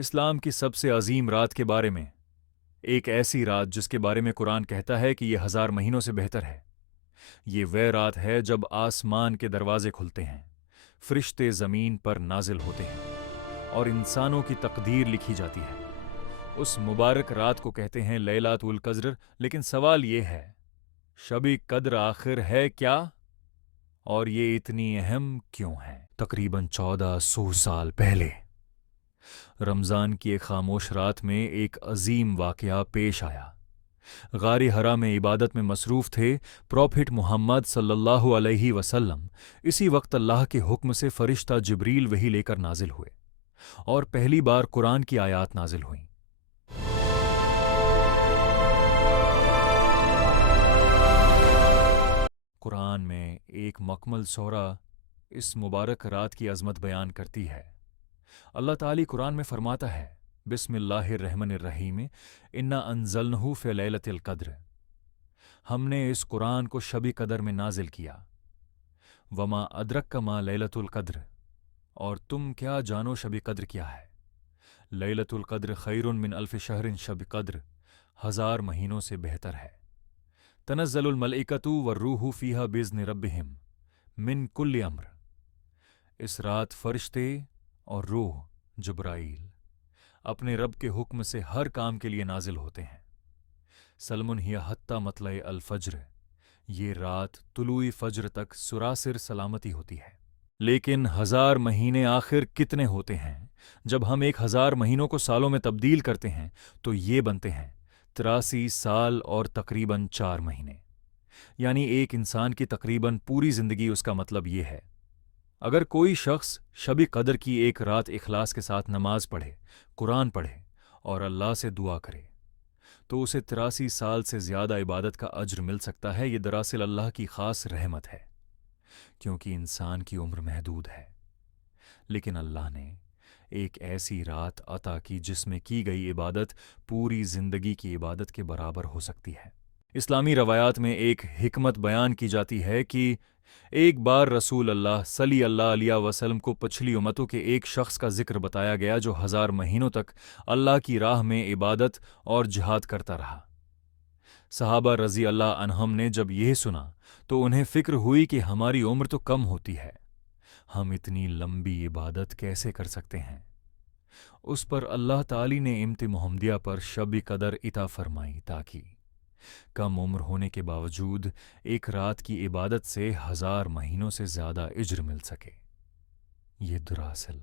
اسلام کی سب سے عظیم رات کے بارے میں، ایک ایسی رات جس کے بارے میں قرآن کہتا ہے کہ یہ 1000 مہینوں سے بہتر ہے۔ یہ وہ رات ہے جب آسمان کے دروازے کھلتے ہیں، فرشتے زمین پر نازل ہوتے ہیں اور انسانوں کی تقدیر لکھی جاتی ہے۔ اس مبارک رات کو کہتے ہیں لیلۃ القدر، لیکن سوال یہ ہے، شب قدر آخر ہے کیا؟ اور یہ اتنی اہم کیوں ہے؟ تقریباً 1400 سال پہلے رمضان کی ایک خاموش رات میں ایک عظیم واقعہ پیش آیا۔ غار حرا میں عبادت میں مصروف تھے پروفٹ محمد صلی اللہ علیہ وسلم۔ اسی وقت اللہ کے حکم سے فرشتہ جبریل وحی لے کر نازل ہوئے اور پہلی بار قرآن کی آیات نازل ہوئیں۔ قرآن میں ایک مکمل سورہ اس مبارک رات کی عظمت بیان کرتی ہے۔ اللہ تعالی قرآن میں فرماتا ہے، بسم اللہ الرحمن الرحیم، انا انزلنہ فی لیلۃ القدر، ہم نے اس قرآن کو شب قدر میں نازل کیا۔ وما ادرک ما لیلۃ القدر، اور تم کیا جانو شب قدر کیا ہے؟ لیلۃ القدر خیر من الف شہر، شب قدر 1000 مہینوں سے بہتر ہے۔ تنزل الملائکۃ والروح فیہا باذن ربہم من کل امر، اس رات فرشتے اور روح جبرائیل اپنے رب کے حکم سے ہر کام کے لیے نازل ہوتے ہیں۔ سلم ہی حتی مطلع الفجر، یہ رات طلوع فجر تک سراسر سلامتی ہوتی ہے۔ لیکن 1000 مہینے آخر کتنے ہوتے ہیں؟ جب ہم 1000 مہینوں کو سالوں میں تبدیل کرتے ہیں تو یہ بنتے ہیں 83 سال اور تقریباً 4 مہینے، یعنی ایک انسان کی تقریباً پوری زندگی۔ اس کا مطلب یہ ہے، اگر کوئی شخص شب قدر کی ایک رات اخلاص کے ساتھ نماز پڑھے، قرآن پڑھے اور اللہ سے دعا کرے تو اسے 83 سال سے زیادہ عبادت کا اجر مل سکتا ہے۔ یہ دراصل اللہ کی خاص رحمت ہے، کیونکہ انسان کی عمر محدود ہے، لیکن اللہ نے ایک ایسی رات عطا کی جس میں کی گئی عبادت پوری زندگی کی عبادت کے برابر ہو سکتی ہے۔ اسلامی روایات میں ایک حکمت بیان کی جاتی ہے کہ ایک بار رسول اللہ صلی اللہ علیہ وسلم کو پچھلی امتوں کے ایک شخص کا ذکر بتایا گیا جو 1000 مہینوں تک اللہ کی راہ میں عبادت اور جہاد کرتا رہا۔ صحابہ رضی اللہ عنہم نے جب یہ سنا تو انہیں فکر ہوئی کہ ہماری عمر تو کم ہوتی ہے، ہم اتنی لمبی عبادت کیسے کر سکتے ہیں؟ اس پر اللہ تعالی نے امت محمدیہ پر شب قدر عطا فرمائی تاکہ کم عمر ہونے کے باوجود ایک رات کی عبادت سے 1000 مہینوں سے زیادہ اجر مل سکے۔ یہ دراصل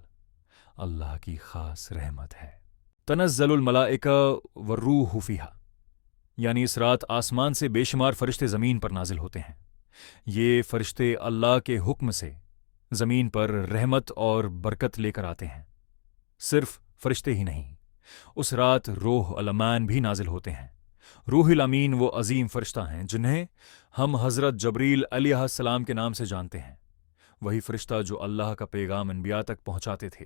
اللہ کی خاص رحمت ہے۔ تنزل الملائکہ والروح فیہا، یعنی اس رات آسمان سے بے شمار فرشتے زمین پر نازل ہوتے ہیں۔ یہ فرشتے اللہ کے حکم سے زمین پر رحمت اور برکت لے کر آتے ہیں۔ صرف فرشتے ہی نہیں، اس رات روح الامان بھی نازل ہوتے ہیں۔ روح الامین وہ عظیم فرشتہ ہیں جنہیں ہم حضرت جبریل علیہ السلام کے نام سے جانتے ہیں، وہی فرشتہ جو اللہ کا پیغام انبیاء تک پہنچاتے تھے۔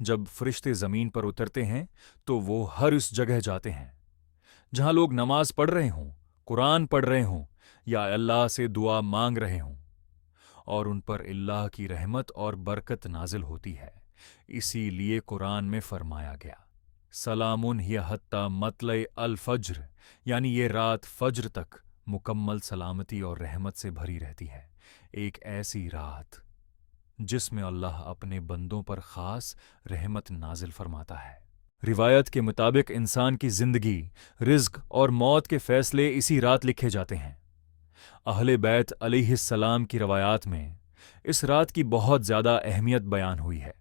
جب فرشتے زمین پر اترتے ہیں تو وہ ہر اس جگہ جاتے ہیں جہاں لوگ نماز پڑھ رہے ہوں، قرآن پڑھ رہے ہوں یا اللہ سے دعا مانگ رہے ہوں، اور ان پر اللہ کی رحمت اور برکت نازل ہوتی ہے۔ اسی لیے قرآن میں فرمایا گیا، سلام ہی حتی مطلع الفجر، یعنی یہ رات فجر تک مکمل سلامتی اور رحمت سے بھری رہتی ہے۔ ایک ایسی رات جس میں اللہ اپنے بندوں پر خاص رحمت نازل فرماتا ہے۔ روایت کے مطابق انسان کی زندگی، رزق اور موت کے فیصلے اسی رات لکھے جاتے ہیں۔ اہل بیت علیہ السلام کی روایات میں اس رات کی بہت زیادہ اہمیت بیان ہوئی ہے۔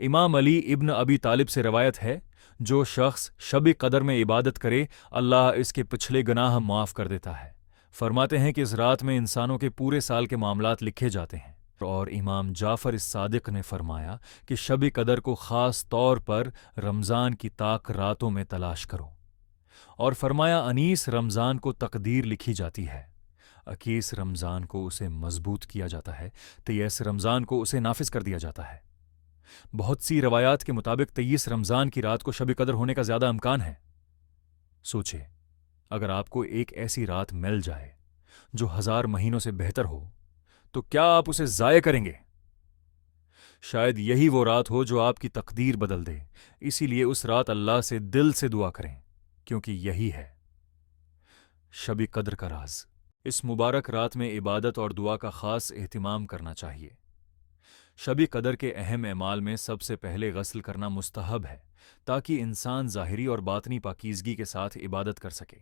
امام علی ابن ابی طالب سے روایت ہے، جو شخص شب قدر میں عبادت کرے اللہ اس کے پچھلے گناہ معاف کر دیتا ہے۔ فرماتے ہیں کہ اس رات میں انسانوں کے پورے سال کے معاملات لکھے جاتے ہیں۔ اور امام جعفر الصادق نے فرمایا کہ شب قدر کو خاص طور پر رمضان کی طاق راتوں میں تلاش کرو، اور فرمایا انیس رمضان کو تقدیر لکھی جاتی ہے، اکیس رمضان کو اسے مضبوط کیا جاتا ہے، 23 رمضان کو اسے نافذ کر دیا جاتا ہے۔ بہت سی روایات کے مطابق 23 رمضان کی رات کو شب قدر ہونے کا زیادہ امکان ہے۔ سوچے، اگر آپ کو ایک ایسی رات مل جائے جو 1000 مہینوں سے بہتر ہو تو کیا آپ اسے ضائع کریں گے؟ شاید یہی وہ رات ہو جو آپ کی تقدیر بدل دے۔ اسی لیے اس رات اللہ سے دل سے دعا کریں، کیونکہ یہی ہے شب قدر کا راز۔ اس مبارک رات میں عبادت اور دعا کا خاص اہتمام کرنا چاہیے۔ شب قدر کے اہم اعمال میں سب سے پہلے غسل کرنا مستحب ہے، تاکہ انسان ظاہری اور باطنی پاکیزگی کے ساتھ عبادت کر سکے۔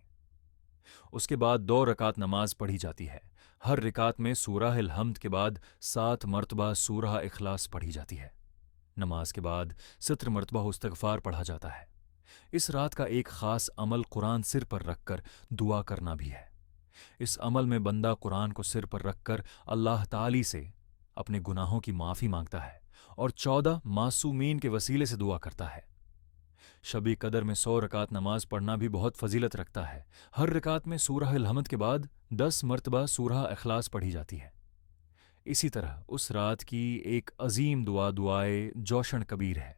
اس کے بعد 2 رکعت نماز پڑھی جاتی ہے۔ ہر رکعت میں سورہ الحمد کے بعد 7 مرتبہ سورہ اخلاص پڑھی جاتی ہے۔ نماز کے بعد 70 مرتبہ استغفار پڑھا جاتا ہے۔ اس رات کا ایک خاص عمل قرآن سر پر رکھ کر دعا کرنا بھی ہے۔ اس عمل میں بندہ قرآن کو سر پر رکھ کر اللہ تعالی سے اپنے گناہوں کی معافی مانگتا ہے اور 14 معصومین کے وسیلے سے دعا کرتا ہے۔ شب قدر میں 100 رکعت نماز پڑھنا بھی بہت فضیلت رکھتا ہے۔ ہر رکعت میں سورہ الحمد کے بعد 10 مرتبہ سورہ اخلاص پڑھی جاتی ہے۔ اسی طرح اس رات کی ایک عظیم دعا دعائے جوشن کبیر ہے،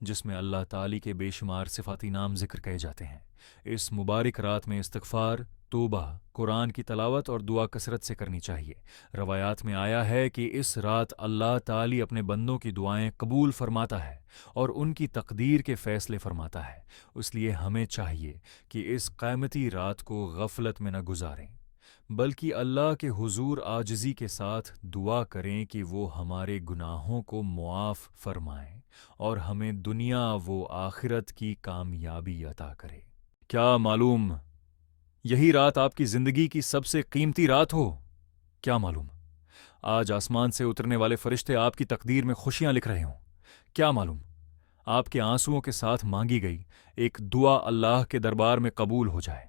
جس میں اللہ تعالی کے بے شمار صفاتی نام ذکر کیے جاتے ہیں۔ اس مبارک رات میں استغفار، توبہ، قرآن کی تلاوت اور دعا کثرت سے کرنی چاہیے۔ روایات میں آیا ہے کہ اس رات اللہ تعالی اپنے بندوں کی دعائیں قبول فرماتا ہے اور ان کی تقدیر کے فیصلے فرماتا ہے۔ اس لیے ہمیں چاہیے کہ اس قیمتی رات کو غفلت میں نہ گزاریں، بلکہ اللہ کے حضور عاجزی کے ساتھ دعا کریں کہ وہ ہمارے گناہوں کو معاف فرمائیں اور ہمیں دنیا و آخرت کی کامیابی عطا کرے۔ کیا معلوم یہی رات آپ کی زندگی کی سب سے قیمتی رات ہو؟ کیا معلوم آج آسمان سے اترنے والے فرشتے آپ کی تقدیر میں خوشیاں لکھ رہے ہوں؟ کیا معلوم آپ کے آنسوؤں کے ساتھ مانگی گئی ایک دعا اللہ کے دربار میں قبول ہو جائے۔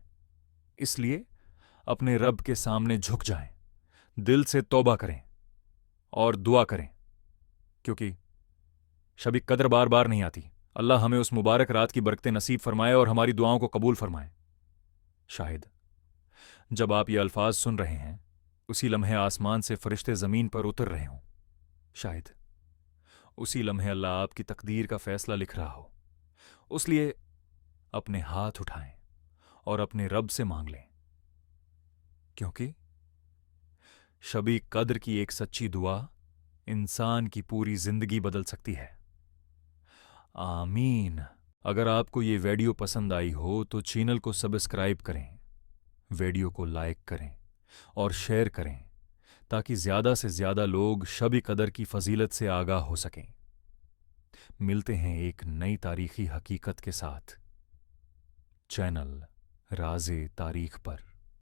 اس لیے اپنے رب کے سامنے جھک جائیں، دل سے توبہ کریں اور دعا کریں، کیونکہ شب قدر بار بار نہیں آتی۔ اللہ ہمیں اس مبارک رات کی برکتیں نصیب فرمائے اور ہماری دعاؤں کو قبول فرمائے۔ شاہد جب آپ یہ الفاظ سن رہے ہیں، اسی لمحے آسمان سے فرشتے زمین پر اتر رہے ہوں۔ شاید اسی لمحے اللہ آپ کی تقدیر کا فیصلہ لکھ رہا ہو۔ اس لیے اپنے ہاتھ اٹھائیں اور اپنے رب سے مانگ لیں، کیونکہ شبی قدر کی ایک سچی دعا انسان کی پوری زندگی بدل سکتی ہے۔ آمین۔ اگر آپ کو یہ ویڈیو پسند آئی ہو تو چینل کو سبسکرائب کریں، ویڈیو کو لائک کریں اور شیئر کریں، تاکہ زیادہ سے زیادہ لوگ شب قدر کی فضیلت سے آگاہ ہو سکیں۔ ملتے ہیں ایک نئی تاریخی حقیقت کے ساتھ چینل راز تاریخ پر۔